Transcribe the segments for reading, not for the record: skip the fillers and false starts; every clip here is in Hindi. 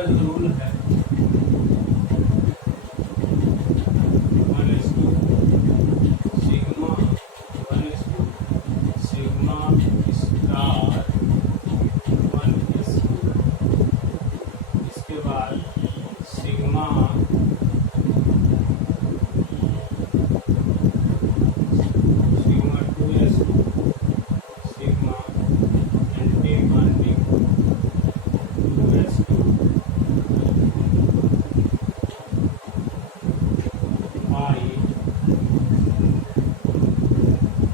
का जो रूल है 1:, सिग्मा 1:, सिग्मा स्टार 1:, इसके बाद sigma 2:, sigma anti bonding 2:, I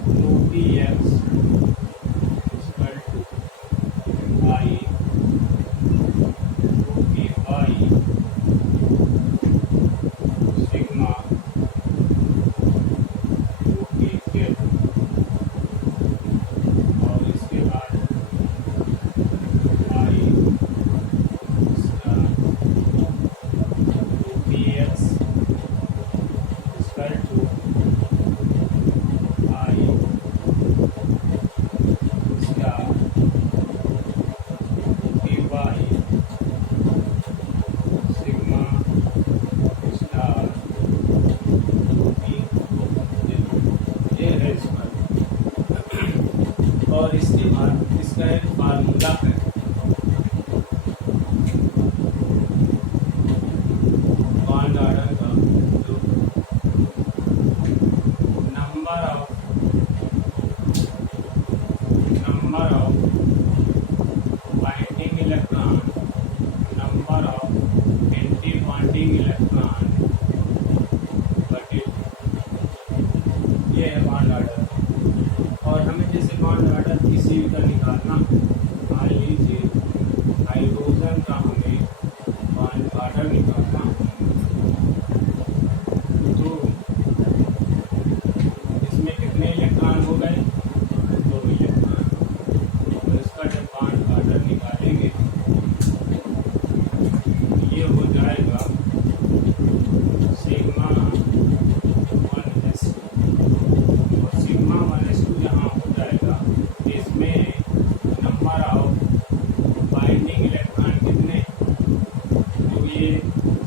2px equal to I 2py sigma 2pk, और इसके बाद I star 2px equal to I star 2py sigma star 2p, ये है इसका। और इसके बाद इसका एक फार्मूला है, बॉन्ड ऑर्डर का, जो number of binding electron, number of anti bonding electron, ये है बॉन्ड ऑर्डर। और हमें जैसे बॉन्ड ऑर्डर किसी का निकालना, मान लीजिए हाइड्रोजन का हमें बॉन्ड ऑर्डर निकालना, तो इसमें कितने इलेक्ट्रॉन हो गए? 2 इलेक्ट्रॉन। और इसका जब बॉन्ड ऑर्डर निकालेंगे ये हो जाएगा सिग्मा 1s, और सिग्मा 1s यहाँ हो जाएगा, इसमें नंबर ऑफ बाइंडिंग इलेक्ट्रॉन कितने, तो ये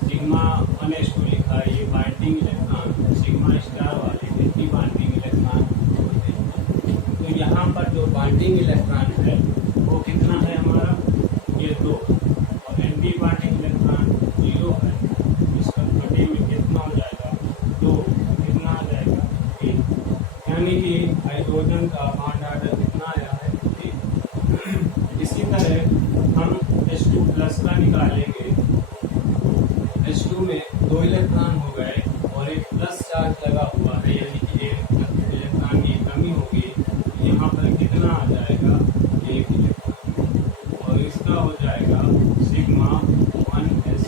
सिग्मा 1s लिखा है, ये बाइंडिंग इलेक्ट्रॉन, सिग्मा स्टार वाले एंटी बाइंडिंग इलेक्ट्रॉन होते हैं। तो यहाँ पर जो बाइंडिंग इलेक्ट्रॉन है वो कितना है हमारा, ये 2, और एंटी बाइंडिंग इलेक्ट्रॉन 0 है, इसका घटे में कितना हो जाएगा 2, कितना आ जाएगा 1, यानी कि हाइड्रोजन का बॉन्ड ऑर्डर कितना आया है 1। इसी तरह हम H2+ का निकालेंगे, H2 में 2 इलेक्ट्रॉन हो गए और एक प्लस चार्ज लगा हुआ है, यानी कि एक इलेक्ट्रॉन की कमी होगी, यहाँ पर कितना आ जाएगा 1 इलेक्ट्रॉन, और इसका हो जाएगा सिग्मा 1s।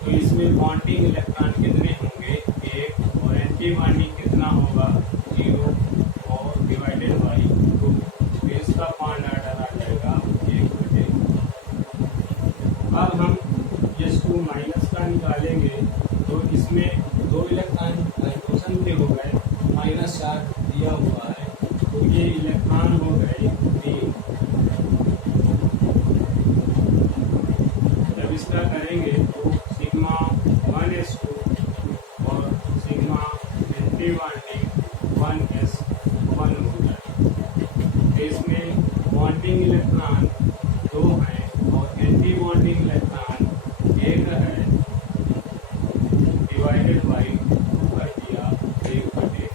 तो इसमें बॉन्डिंग इलेक्ट्रॉन कितने होंगे 1, और एंटी बॉन्डिंग कितना होगा 0 और डिवाइडेड बाई 2, तो इसका बॉन्ड ऑर्डर आ जाएगा 1/2। अब हम H2- का निकालेंगे, तो इसमें 2 इलेक्ट्रॉन हाइड्रोजन के हो गए, माइनस चार्ज दिया हुआ है, तो ये इलेक्ट्रॉन हो गए 3। जब इसका करेंगे तो सिग्मा 1s2 और सिग्मा एंटी बॉन्डिंग 1s 1 हो जाए। इसमें बॉन्डिंग इलेक्ट्रॉन 2 हैं और एंटी बॉन्डिंग इलेक्ट्रॉन 1 है, डिवाइडेड बाई 2 कर दिया 1/2।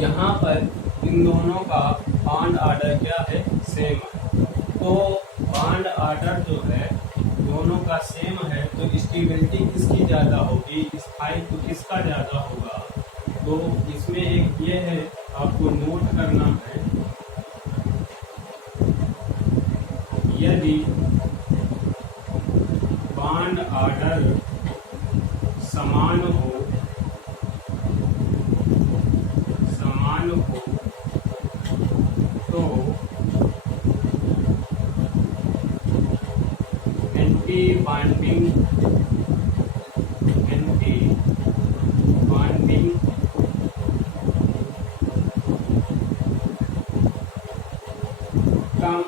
यहाँ पर इन दोनों का बॉन्ड ऑर्डर क्या है, सेम है। तो बॉन्ड ऑर्डर जो है दोनों का सेम है, तो स्टेबिलिटी किसकी ज़्यादा होगी, स्थायित्व किसका ज़्यादा होगा। तो इसमें एक ये है, आपको नोट करना है, यदि बॉन्ड ऑर्डर समान हो तो एंटी बॉन्डिंग कम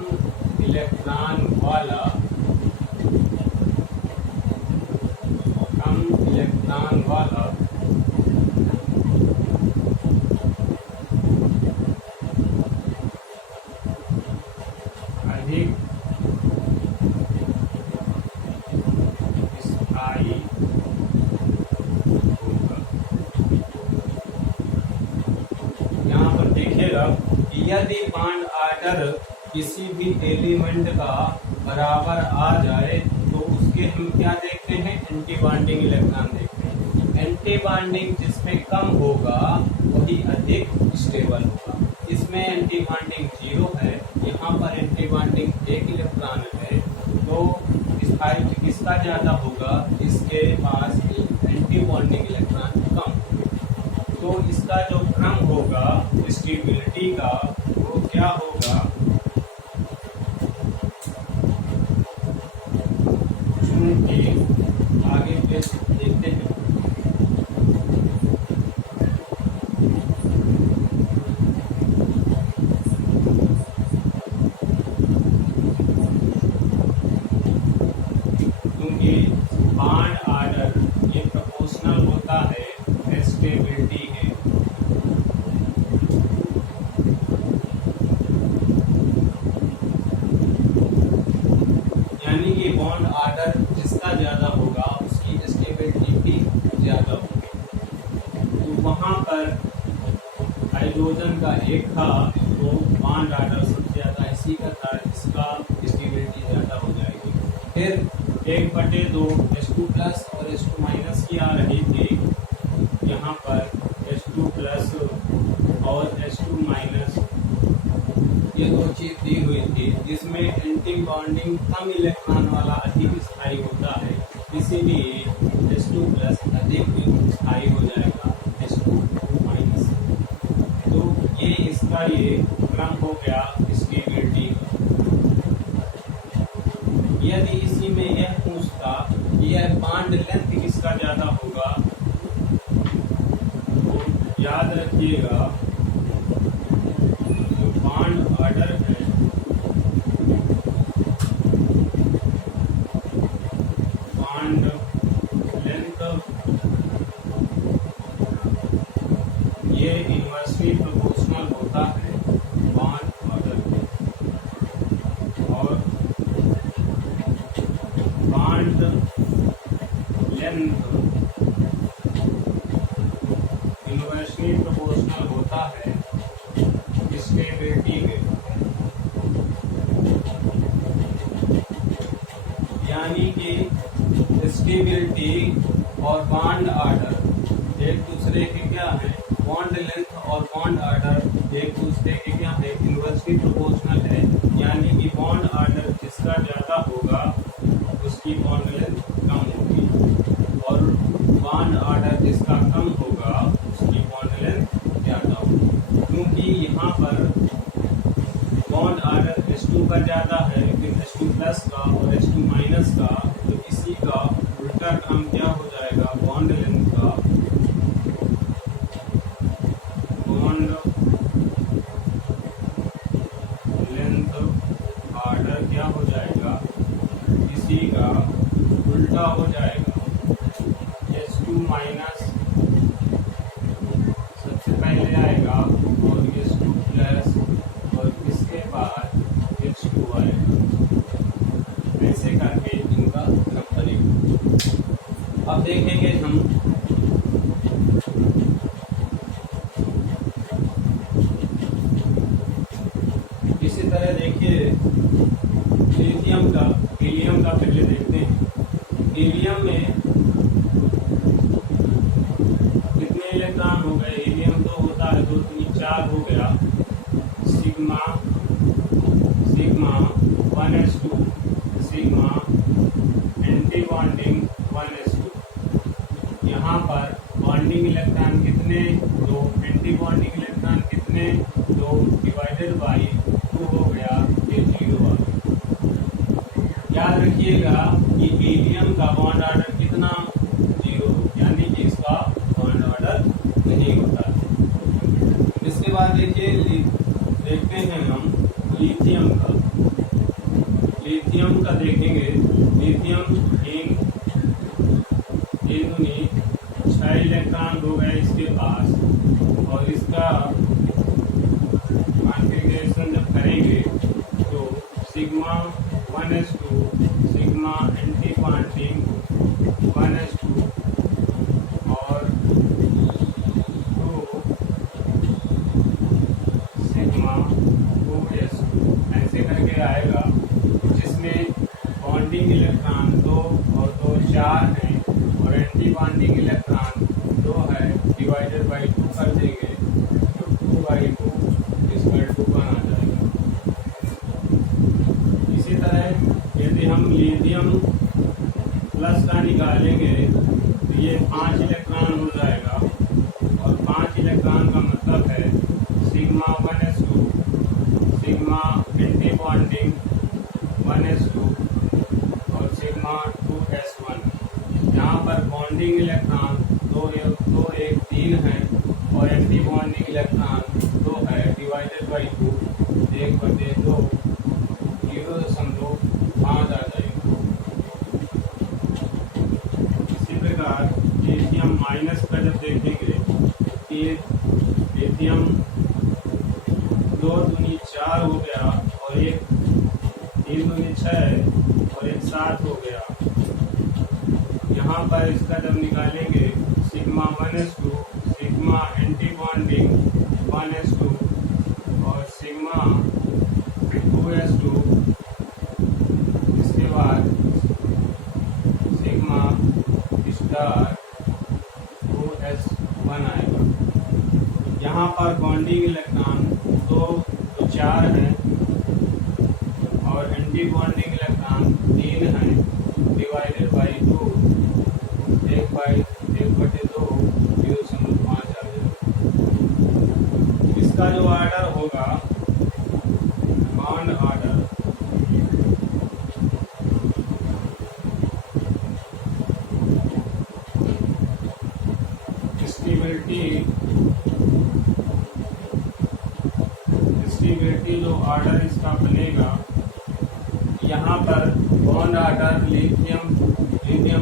ऑर्डर किसी भी एलिमेंट का बराबर आ जाए तो उसके हम क्या देखते हैं, एंटी बॉन्डिंग इलेक्ट्रॉन देखते हैं। एंटी बॉन्डिंग जिसमें कम होगा वही अधिक स्टेबल होगा। इसमें एंटी बॉन्डिंग 0 है, यहाँ पर एंटी बॉन्डिंग 1 इलेक्ट्रॉन है, तो स्थायित्व किसका ज्यादा होगा, इसके पास एंटी बॉन्डिंग इलेक्ट्रॉन कम। तो इसका जो क्रम होगा स्टेबिलिटी का वो क्या होगा, चूंकि आगे पे देखते हैं। क्योंकि बॉन्ड ऑर्डर ये प्रोपोर्शनल होता है स्टेबिलिटी के। यानी कि बॉन्ड ऑर्डर जिसका ज्यादा होगा उसकी स्टेबिलिटी भी ज्यादा होगी। तो वहां पर हाइड्रोजन का एक था तो बॉन्ड ऑर्डर सबसे ज्यादा इसी का था, इसका स्टेबिलिटी ज्यादा हो जाएगी। फिर 1/2 H2 प्लस और H2 माइनस की आ रही थी, यहाँ पर H2 प्लस और H2 माइनस ये दो चीज दी हुई थी, जिसमें एंटी बॉन्डिंग कम इलेक्ट्रॉन वाला अधिक स्थायी होता है, इसीलिए H2 प्लस अधिक स्थायी हो जाएगा H2 माइनस। तो ये इसका ये क्रम हो गया स्टेबिलिटी का। यदि इसी में यह पूछता कि यह बॉन्ड लेंथ किसका ज्यादा होगा, तो याद रखिएगा जो बॉन्ड ऑर्डर है बॉन्ड लेंथ ये इनवर्सली प्रोपोर्शनल होता है बॉन्ड ऑर्डर के, और बॉन्ड लेंथ इनवर्सली प्रोपोर्शनल होता है स्टेबिलिटी के। यानी कि स्टेबिलिटी और बॉन्ड ऑर्डर एक दूसरे के क्या है, बॉन्ड लेंथ और बॉन्ड ऑर्डर एक दूसरे के क्या है, इनवर्सली प्रोपोर्शनल है। यानी कि बॉन्ड ऑर्डर जिसका ज्यादा होगा उसकी बॉन्ड लेंथ कम होगी, और बॉन्ड ऑर्डर जिसका कम होगा उसकी बॉन्ड लेंथ ज्यादा होगी। क्योंकि यहाँ पर बॉन्ड ऑर्डर H2 का ज्यादा है, लेकिन H2 प्लस का और H2 माइनस का, तो इसी का उल्टा क्रम क्या हो जाएगा, बॉन्ड लेंथ का, बॉन्ड लेंथ ऑर्डर क्या हो जाएगा, इसी का उल्टा हो जाएगा। H2 माइनस सबसे पहले आएगा और H2 प्लस और इसके बाद H2 आएगा। ऐसे करके इनका क्रम बनेगा। अब देखेंगे हम इसी तरह, देखिए हीलियम का पहले देखते हैं। हीलियम में कितने इलेक्ट्रॉन हो गए, हीलियम 2 होता है, 2 3 4 हो गया, sigma 1s2, sigma anti bonding 1s2। यहाँ पर बॉन्डिंग इलेक्ट्रॉन कितने, 2, एंटी बॉन्डिंग इलेक्ट्रॉन कितने, 2 डिवाइडेड बाई 2 हो गया, ये 0 आ गया। याद रखिएगा कि हीलियम का बॉन्ड ऑर्डर कितना, 0, यानी कि इसका बॉन्ड ऑर्डर नहीं होता। इसके बाद देखिए देखते हैं हम लिथियम का। लिथियम का देखेंगे, लिथियम 6 इलेक्ट्रॉन हो गए इसके पास, और इसका कॉन्फ़िगरेशन जब करेंगे तो sigma 1s2, sigma anti bonding 1s2 और 2 sigma 2s2। Anti bonding electron 2 है डिवाइडेड बाई 2 कर देंगे तो 2/2 इक्वल टू 1 आ जाएगा। इसी तरह यदि हम लिथियम प्लस का निकालेंगे तो ये 5 इलेक्ट्रॉन हो जाएगा और 5 इलेक्ट्रॉन का मतलब है sigma 1s2 sigma anti bonding 1s2 और सिग्मा 2s1। यहाँ पर बॉन्डिंग इलेक्ट्रॉन 2 1 3 है और एंटी बॉन्डिंग इलेक्ट्रॉन 2 है डिवाइडेड बाई 2 1/2 0.5 आ जाएगा। इसी प्रकार लिथियम माइनस का जब देखेंगे कि लिथियम 2 दूनी 4 हो गया और 1 3 दूनी 6 और 1 7 हो गया। यहाँ पर इसका जब निकालेंगे sigma 1s2 sigma anti bonding 1s2 और सिग्मा 2s2 इसके बाद सिग्मा स्टार 2s1 आएगा। यहाँ पर बॉन्डिंग इलेक्ट्रॉन 2 तो 4 है और एंटी बॉन्डिंग इलेक्ट्रॉन 3 है डिवाइडेड बाई 2 1/2 0.5 आ जाएगा। इसका जो ऑर्डर होगा बॉन्ड ऑर्डर स्टेबिलिटी जो ऑर्डर इसका बनेगा, यहाँ पर बॉन्ड ऑर्डर लिथियम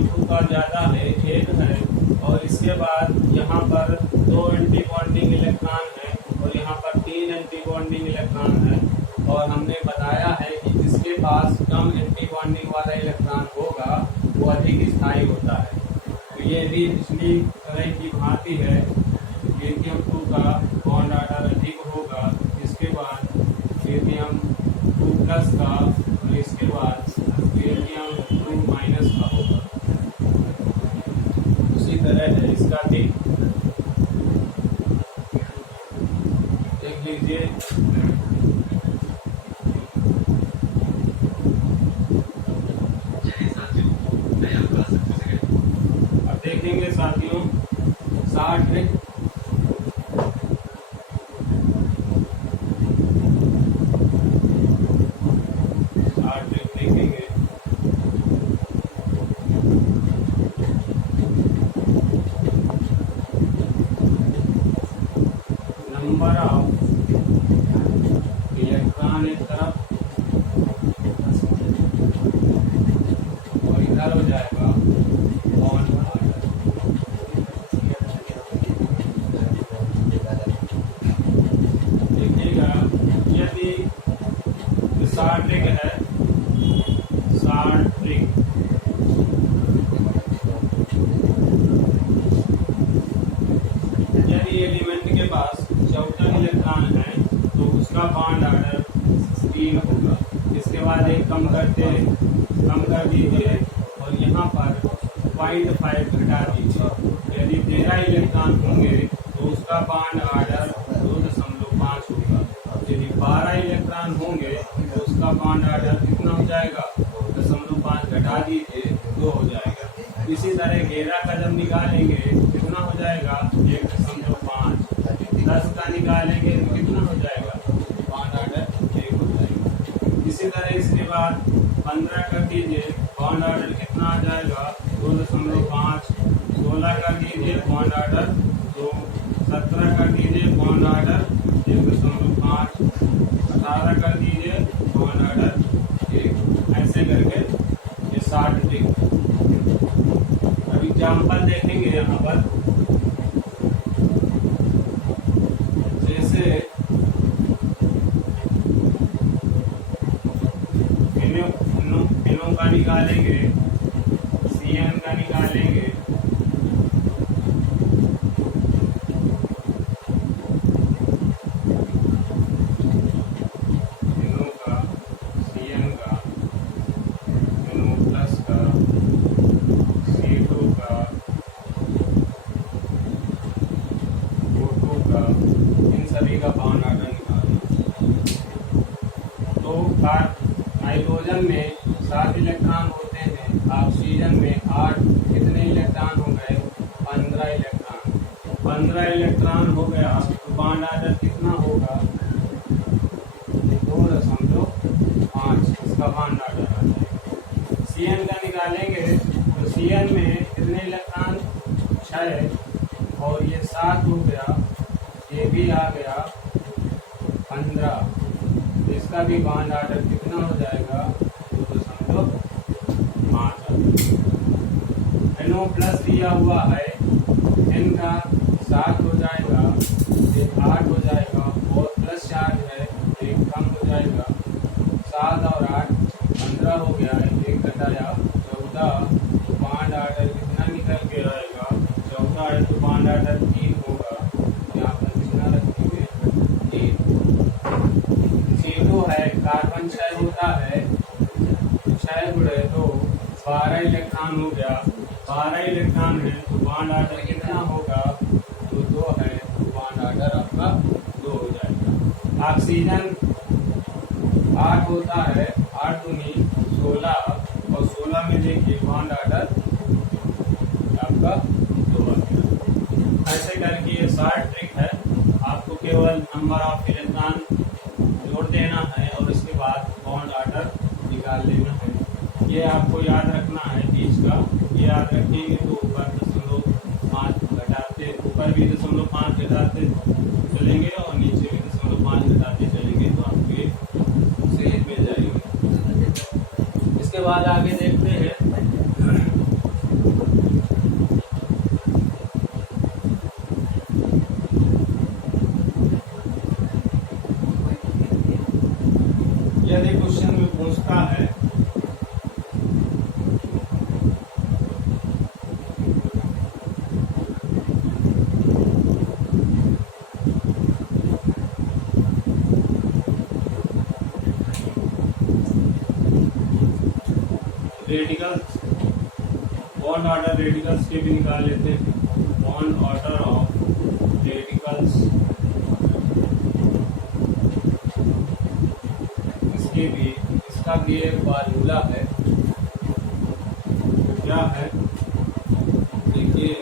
2 का ज़्यादा है 1 है और इसके बाद यहाँ पर 2 एंटी बॉन्डिंग इलेक्ट्रॉन है और यहाँ पर 3 एंटी बॉन्डिंग इलेक्ट्रॉन है और हमने बताया है कि जिसके पास कम एंटी बॉन्डिंग वाला इलेक्ट्रॉन होगा वो अधिक स्थायी होता है। तो ये भी पिछली तरह की भांति है, लिथियम 2 का बॉन्ड ऑर्डर अधिक होगा, इसके बाद लिथियम 2 प्लस का और इसके बाद लिथियम 2 माइनस का होगा। उसी तरह है इसका भी देख लीजिए। अब देखेंगे साथियों 60 ट्रिक देखेंगे। नंबर ऑफ इलेक्ट्रॉन एक तरफ और इधर हो जाएगा बॉन्ड ऑर्डर। देखिएगा यदि 60 ट्रिक है 60 ट्रिक यदि एलिमेंट के पास 14 इलेक्ट्रॉन है तो उसका बॉन्ड ऑर्डर 3 होगा। इसके बाद एक कम कर दीजिए और यहाँ पर 0.5 घटा दीजिए। यदि 13 इलेक्ट्रॉन होंगे तो उसका बॉन्ड ऑर्डर 2.5 होगा। यदि 12 इलेक्ट्रॉन होंगे तो उसका बॉन्ड ऑर्डर कितना हो जाएगा 0.5 घटा दीजिए 2 हो जाएगा। इसी तरह 11 का जब निकालेंगे कितना हो जाएगा 1.5। 10 का निकालेंगे तो कितना हो जाएगा बॉन्ड ऑर्डर 1 हो जाएगा। इसी तरह इसके बाद 15 कर दीजिए बॉन्ड ऑर्डर कितना आ जाएगा 2.5। 16 कर दीजिए बॉन्ड ऑर्डर 2। 17 कर दीजिए बॉन्ड ऑर्डर 1.5। 18 कर दीजिए बॉन्ड ऑर्डर 1। ऐसे करके ये 60 ट्रिक। अब एग्जाम्पल देखेंगे यहाँ पर, जैसे इनो का निकालेंगे, CN का निकालेंगे, इनो का, CN का, इनो प्लस का, C2 का, ऑक्सीजन में 8 कितने इलेक्ट्रॉन हो गए? 15 इलेक्ट्रॉन। 15 इलेक्ट्रॉन हो गया तो बॉन्ड ऑर्डर कितना होगा? 2.5 इसका बॉन्ड ऑर्डर आ जाएगा। Cn का निकालेंगे तो Cn में कितने इलेक्ट्रॉन? 6 और ये 7 हो गया, ये भी आ गया 15। इसका भी बॉन्ड ऑर्डर कितना हो जाएगा? 2.5। NO प्लस दिया हुआ है, N का 7 हो जाएगा, ये 8 हो जाएगा और प्लस चार्ज है, एक कम हो जाएगा। 7 और 8 15 हो गया, एक घटाया 14। बॉन्ड ऑर्डर कितना निकल के आएगा? 14 है तो बॉन्ड ऑर्डर 3 होगा। यहाँ पर कितना रखेंगे? 3। C2 है, कार्बन 6 होता है, 6 गुणे 2 12 इलेक्ट्रॉन हो गया। 12 इलेक्ट्रॉन है तो बॉन्ड ऑर्डर कितना होगा? तो 2 है तो बॉन्ड ऑर्डर आपका 2 हो जाएगा। ऑक्सीजन 8 होता है, 8 दूनी 16 और 16 में देखिए बॉन्ड ऑर्डर आपका 2 आ गया। ऐसे करके ये शॉर्ट ट्रिक है, आपको केवल नंबर ऑफ इलेक्ट्रॉन जोड़ देना है और इसके बाद बॉन्ड ऑर्डर निकाल लेना है। ये आपको याद रखना है बीच का, ये याद रखेंगे तो ऊपर 0.5 घटाते, ऊपर भी 0.5 घटाते चलेंगे और नीचे भी 0.5 घटाते चलेंगे तो आपके सही मिल जाएगी। इसके बाद आगे देखते हैं यदि क्वेश्चन में पूछता है रेडिकल्स, बॉन्ड ऑर्डर रेडिकल्स के भी निकाल लेते हैं। बॉन्ड ऑर्डर ऑफ रेडिकल्स, इसके भी इसका भी एक फार्मूला है। क्या है? देखिए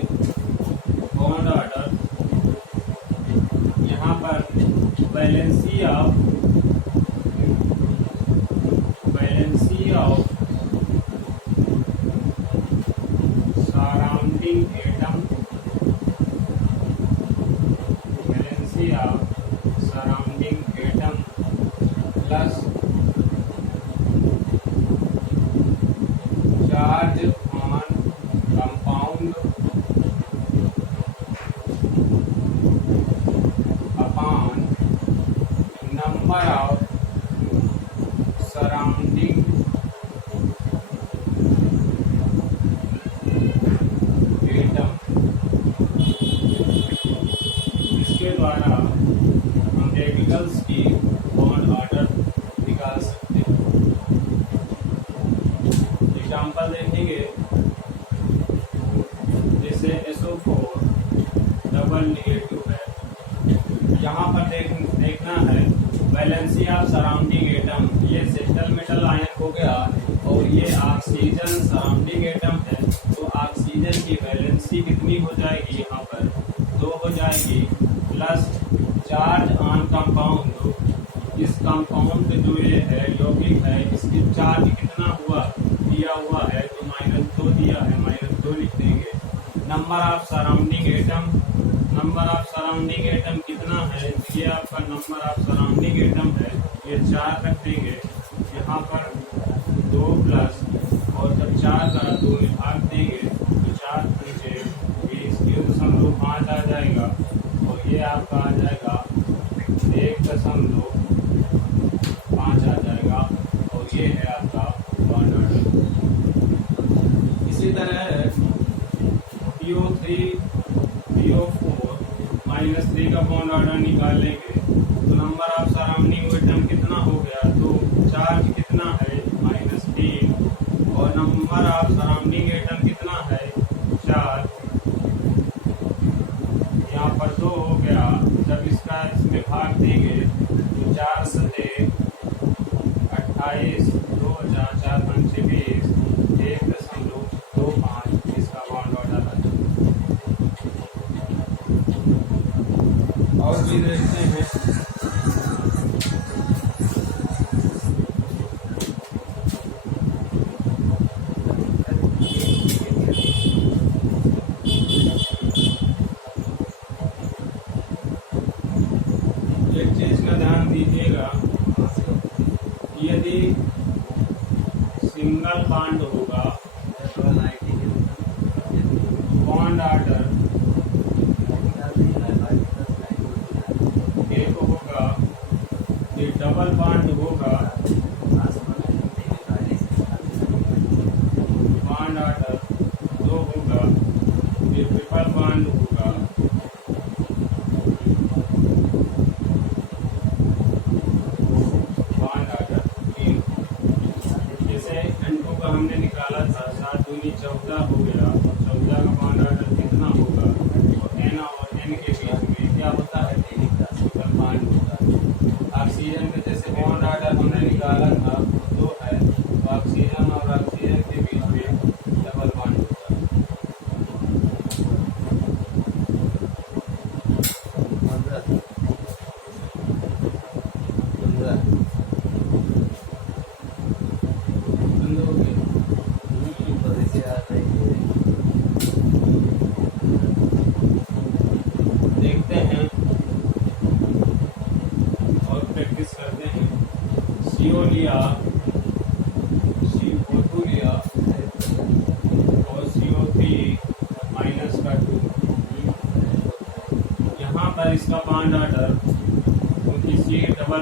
बॉन्ड ऑर्डर, यहाँ पर valency of surrounding atom, valency of surrounding atom plus charge on compound upon number of surrounding atom. इसके द्वारा हम रेडिकल्स की बॉन्ड ऑर्डर निकाल सकते हैं। एग्जाम्पल देखेंगे, जैसे SO4 डबल नेगेटिव है, यहाँ पर देखना है वैलेंसी ऑफ सराउंडिंग एटम, ये सेंट्रल मेटल आयन हो गया और ये ऑक्सीजन सराउंडिंग एटम है, तो ऑक्सीजन की वैलेंसी कितनी हो जाएगी? यहाँ पर 2 हो जाएगी, प्लस चार्ज ऑन कंपाउंड, इस कंपाउंड जो ये है यौगिक है, इसकी चार्ज कितना हुआ दिया हुआ है तो -2 दिया है, -2 लिख देंगे। Number of surrounding atom, number of surrounding atom कितना है? ये आपका नंबर ऑफ सराउंडिंग एटम है, ये 4 रख देंगे। यहाँ पर 2 प्लस और जब 4 का 2 में भाग देंगे तो 4 पंचे 20, 0.5 आ जाएगा और ये आपका आ जाएगा 1.5 आ जाएगा और ये है आपका बॉन्ड ऑर्डर। इसी तरह PO3 PO4 -3 का बॉन्ड ऑर्डर निकाल लेंगे तो नंबर ऑफ सराउंडिंग एटम कितना हो गया? तो चार्ज कितना है? -3 और नंबर ऑफ सराउंडिंग एटम कितना है? 4। यहाँ पर 2 हो गया, जब इसका इसमें भाग देंगे तो 4 सते 28, 2 4 5 20, 1.5 2,5 इसका बॉन्ड ऑर्डर है। और भी देखते हैं। एक चीज का ध्यान दीजिएगा, यदि सिंगल बॉन्ड होगा बॉन्ड ऑर्डर एक होगा, ये डबल बॉन्ड होगा बॉन्ड ऑर्डर 2 होगा, ये ट्रिपल बॉन्ड होगा, बॉन्ड ऑर्डर 3। जैसे N2 का हमने निकाला था 7 दूनी 14 हो गया, और 14 का बॉन्ड ऑर्डर कितना होगा, और N और N के बीच में क्या होता है, ट्रिपल बॉन्ड होता है। ऑक्सीजन में जैसे बॉन्ड ऑर्डर हमने निकाला था 2 है, तो ऑक्सीजन और ऑक्सीजन के बीच में डबल बॉन्ड होता है। देखते हैं और प्रैक्टिस करते हैं। CO लिया, CO2 लिया और CO3 माइनस का 2। यहाँ पर इसका बॉन्ड ऑर्डर, क्योंकि C डबल